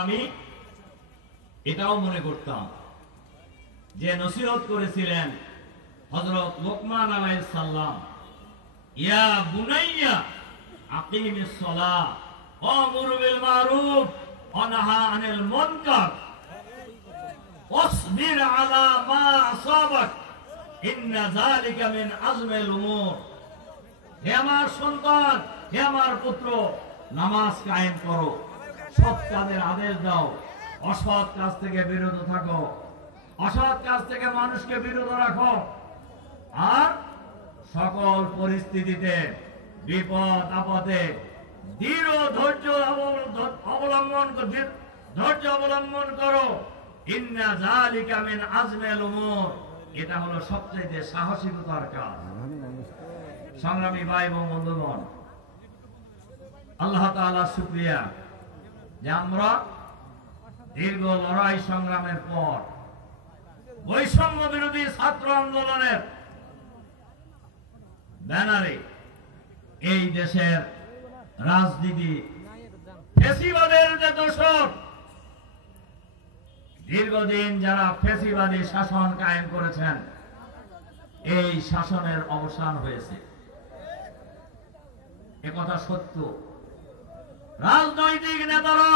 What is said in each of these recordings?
আমি এটাও মনে করতাম যে নসিহত করেছিলেন হযরত লোকমান আলাইহিস সালাম, ইয়া বুনাইয়া আকিমিস সালাহ ওয়ামুর বিল মারুফ ওয়া নাহা আনিল মুনকার ওয়াসবির আলা মা আসাবাক ইন্না যালিকা মিন আজমিল উমুর। হে আমার সন্তান, হে আমার পুত্র, নামাজ কায়েম করো, সৎ কাজের আদেশ দাও, অসৎ কাজ থেকে বিরত থাকো, অসৎ কাজ থেকে মানুষকে বিরত রাখো, আর সকল পরিস্থিতিতে বিপদ আপদে দৃঢ় ধৈর্য অবলম্বন করো। ইন্না যালিকা মিন আজমিল উমুর, এটা হলো সবচেয়ে সাহসিকতার কাজ। সংগ্রামী ভাই এবং বন্ধুগণ, আল্লাহ তাআলার শুকরিয়া যে আমরা দীর্ঘ লড়াই সংগ্রামের পর বৈষম্য বিরোধী ছাত্র আন্দোলনের ব্যানারে এই দেশের রাজনীতি ফ্যাসিবাদের যে দোষর, দীর্ঘদিন যারা ফ্যাসিবাদী শাসন কায়েম করেছেন, এই শাসনের অবসান হয়েছে। একথা সত্য। রাজনৈতিক নেতারা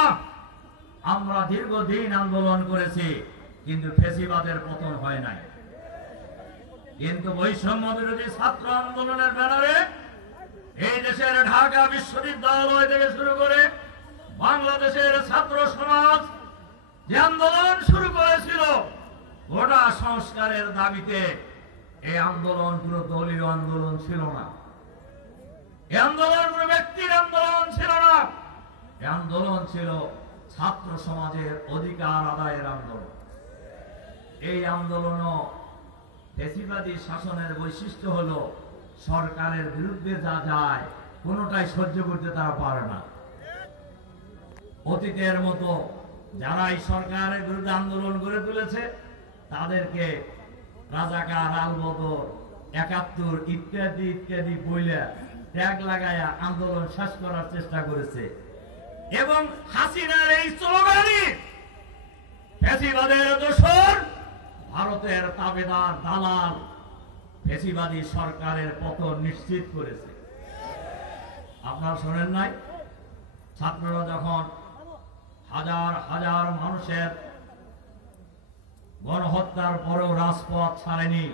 আমরা দীর্ঘদিন আন্দোলন করেছি, কিন্তু ফ্যাসিবাদের পতন হয় নাই। কিন্তু বৈষম্য বিরোধী ছাত্র আন্দোলনের ব্যানারে এই দেশের ঢাকা বিশ্ববিদ্যালয় থেকে শুরু করে বাংলাদেশের ছাত্র সমাজ যে আন্দোলন শুরু করেছিল গোটা সংস্কারের দাবিতে, এই আন্দোলন কোনো দলীয় আন্দোলন ছিল না, এই আন্দোলন কোনো ব্যক্তির আন্দোলন ছিল না, এই আন্দোলন ছিল ছাত্র সমাজের অধিকার আদায়ের আন্দোলন। এই আন্দোলন ফ্যাসিবাদী শাসনের বৈশিষ্ট্য হলো সরকারের বিরুদ্ধে যা যায় কোনোটাই সহ্য করতে তারা পারে না। অতীতের মতো যারা এই সরকারের বিরুদ্ধে আন্দোলন গড়ে তুলেছে তাদেরকে রাজাকার, আলবদর, ৭১ ইত্যাদি ইত্যাদি বইলে ট্যাগ লাগায়া আন্দোলন শেষ করার চেষ্টা করেছে। এবং হাসিনার এই স্লোগানই ফ্যাসিবাদের দোসর, ভারতের তাবেদার দালাল ফ্যাসিবাদী সরকারের পতন নিশ্চিত করেছে। আপনারা শোনেন নাই, ছাত্ররা যখন হাজার হাজার মানুষের গণহত্যার পরেও রাজপথ ছাড়েনি,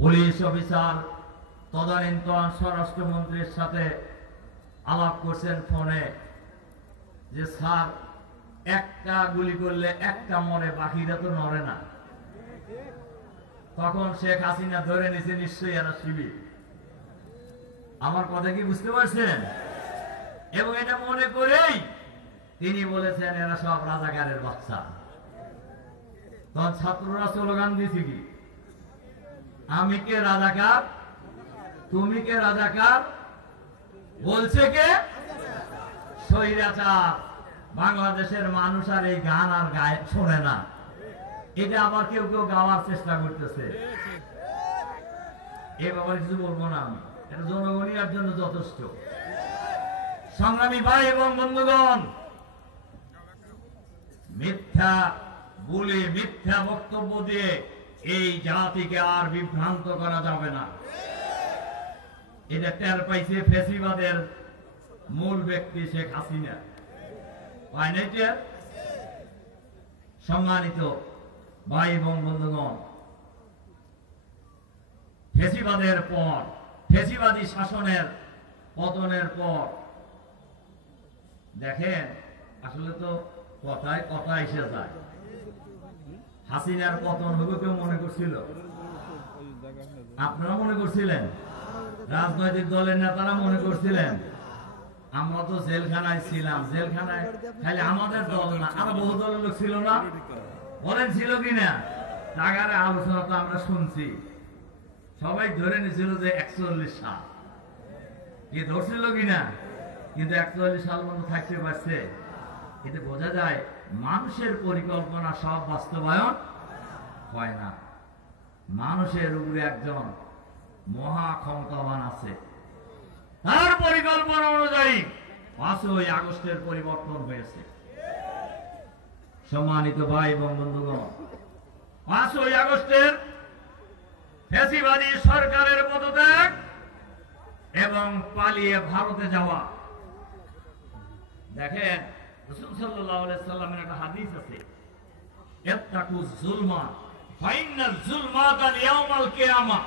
পুলিশ অফিসার তদানীন্তন স্বরাষ্ট্রমন্ত্রীর সাথে আলাপ করছেন ফোনে যে স্যার, একটা গুলি করলে একটা মরে, বাকিরা তো নড়ে না। তখন শেখ হাসিনা ধরে নিছে নিশ্চয়ই এরা শিবির। আমার কথা কি বুঝতে পারছেন? এবং এটা মনে করেই তিনি বলেছেন এরা সব রাজাকারের বাচ্চা। তখন ছাত্ররা স্লোগান দিয়েছে কি, আমি কে রাজাকার, তুমি কে রাজাকার, বলছে কে স্বৈরাচার। বাংলাদেশের মানুষ আর এই গান আর গায়ে শোনে না, এটা আবার কেউ কেউ গাওয়ার চেষ্টা করতেছে। এ ব্যাপারে কিছু বলবো না আমি, এটা জনগণের জন্য যথেষ্ট। সংগ্রামী ভাই এবং বন্ধুগণ, মিথ্যা বলে, মিথ্যা বক্তব্য দিয়ে এই জাতিকে আর বিভ্রান্ত করা যাবে না। এটা টের পাইছে ফ্যাসিবাদের মূল ব্যক্তি শেখ হাসিনা, পায় নাই টের? সম্মানিত ভাই এবং বন্ধুগণ, ফ্যাসিবাদের পর, ফ্যাসিবাদী শাসনের পতনের পর দেখেন, আসলে তো কথায় কথা এসে যায়। হাসিনার পতন হবে কেউ মনে করছিল? আপনারা মনে করছিলেন? রাজনৈতিক দলের নেতারা মনে করছিলেন? আমরা তো জেলখানায় ছিলাম, জেলখানায় খালি আমাদের দল না, আরো বহু দলের লোক ছিল না, বলেন ছিল কিনা? টাকার আলোচনা তো আমরা শুনছি, সবাই ধরে নিয়েছিল যে ৪১ সাল, কি ধরছিল কিনা? কিন্তু ৪১ সাল পর্যন্ত থাকতে পারছে। এতে বোঝা যায় মানুষের পরিকল্পনা সব বাস্তবায়ন হয় না। মানুষের উপরে একজন মহা ক্ষমতাবান আছে, তার পরিকল্পনা অনুযায়ী 5ই আগস্টের পরিবর্তন হয়েছে। সম্মানিত ভাই এবং বন্ধুগণ, 5ই আগস্টের ফ্যাসিবাদী সরকারের পদত্যাগ এবং পালিয়ে ভারতে যাওয়া। দেখেন, রাসূল সাল্লাল্লাহু আলাইহি সাল্লামের একটা হাদিস আছে, ইত্তাকু যুলমা ফাইন্নাল যুলমাতা লিয়াউমাল কিয়ামা।